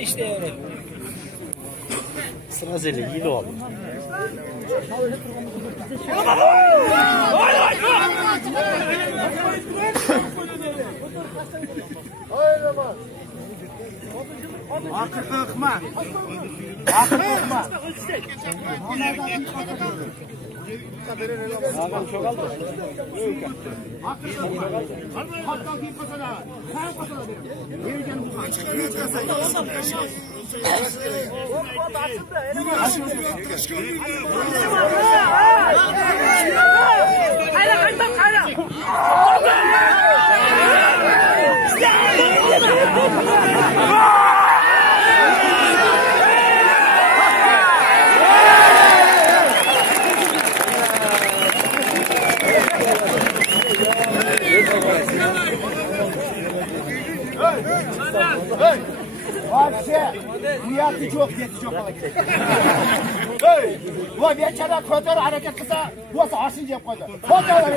İşte. Sırasıyla iyi de oldu. Akıl korkma. Ağam çok aldı. Niyati çok, yeti çok. Hey! Bu bir çare kotor hareket kısa, bu aşınca yapıyor. Kotor.